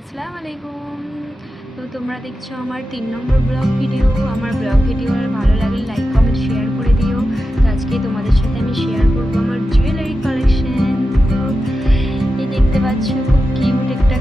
আসসালামু আলাইকুম। তো তোমরা দেখছো আমার ৩ নম্বর ব্লগ ভিডিও। আমার ব্লগ ভিডিও আর ভালো লাগলে লাইক, কমেন্ট, শেয়ার করে দিও। তো আজকে তোমাদের সাথে আমি শেয়ার করবো আমার জুয়েলারি কালেকশন। তো এই দেখতে পাচ্ছ খুব কিউট একটা